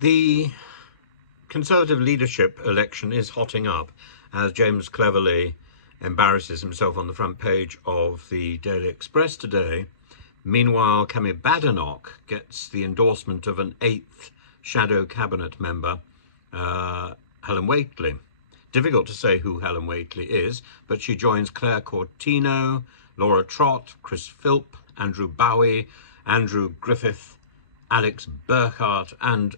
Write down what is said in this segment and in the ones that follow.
The Conservative leadership election is hotting up as James cleverly embarrasses himself on the front page of the Daily Express today. Meanwhile, Badenoch gets the endorsement of an 8th shadow cabinet member, Helen Whately. Difficult to say who Helen Whately is, but she joins Claire Cortino, Laura Trott, Chris Philp, Andrew Bowie, Andrew Griffith, Alex Burkhardt, and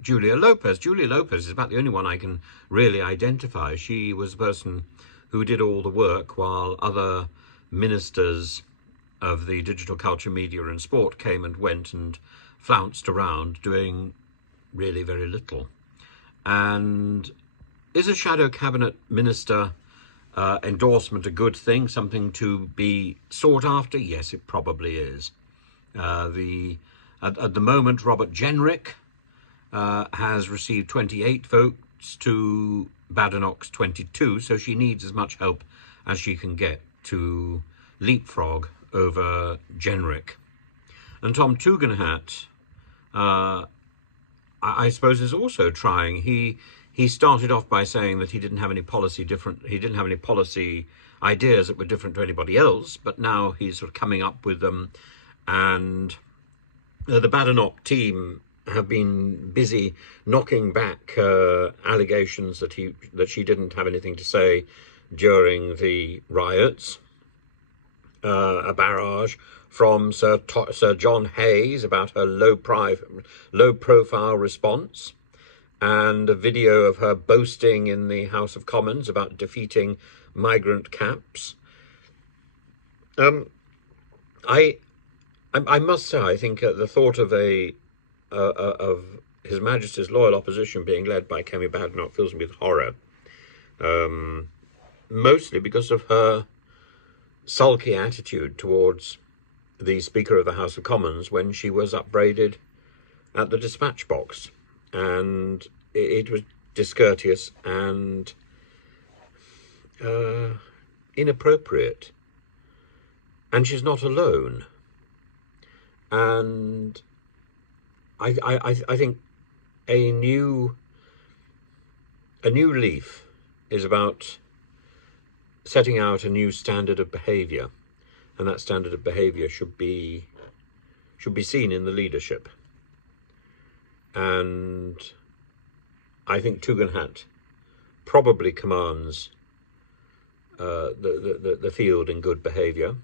Julia Lopez. Julia Lopez is about the only one I can really identify. She was the person who did all the work while other ministers of the digital culture, media and sport came and went and flounced around doing really very little. And is a shadow cabinet minister endorsement a good thing, something to be sought after? Yes, it probably is. At the moment, Robert Jenrick has received 28 votes to Badenoch's 22, so she needs as much help as she can get to leapfrog over jenrick. And Tom Tugendhat, I suppose, is also trying. He started off by saying that he didn't have any policy ideas that were different to anybody else, but now he's sort of coming up with them. And the Badenoch team have been busy knocking back allegations that she didn't have anything to say during the riots. A barrage from Sir John Hayes about her low-profile response, and a video of her boasting in the House of Commons about defeating migrant caps. I must say, I think the thought of of His Majesty's loyal opposition being led by Kemi Badenoch fills me with horror, mostly because of her sulky attitude towards the Speaker of the House of Commons when she was upbraided at the dispatch box, and it was discourteous and inappropriate. And she's not alone. And I think a new leaf is about setting out a new standard of behaviour, and that standard of behaviour should be seen in the leadership. And I think Tugendhat probably commands the field in good behaviour.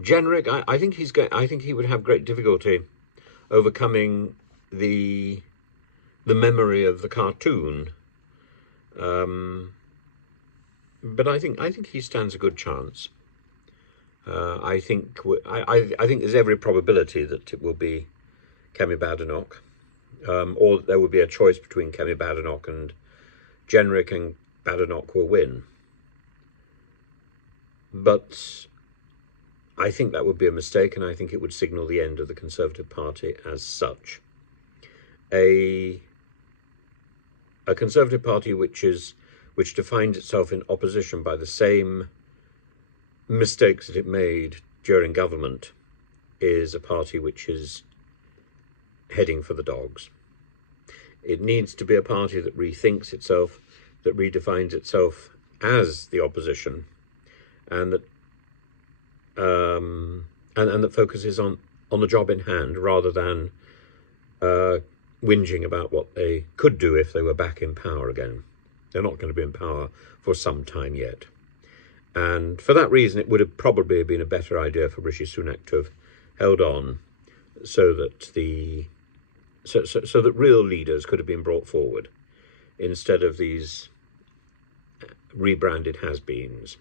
Jenrick, I think he would have great difficulty overcoming the memory of the cartoon. But I think he stands a good chance. I think there's every probability that it will be Kemi Badenoch, or there will be a choice between Kemi Badenoch and Jenrick, and Badenoch will win. But I think that would be a mistake, and I think it would signal the end of the Conservative Party as such. A Conservative Party which defines itself in opposition by the same mistakes that it made during government is a party which is heading for the dogs. It needs to be a party that rethinks itself, that redefines itself as the opposition, and that that focuses on the job in hand rather than whinging about what they could do if they were back in power again. They're not going to be in power for some time yet. And for that reason, it would have probably been a better idea for Rishi Sunak to have held on so that so that real leaders could have been brought forward instead of these rebranded has-beens.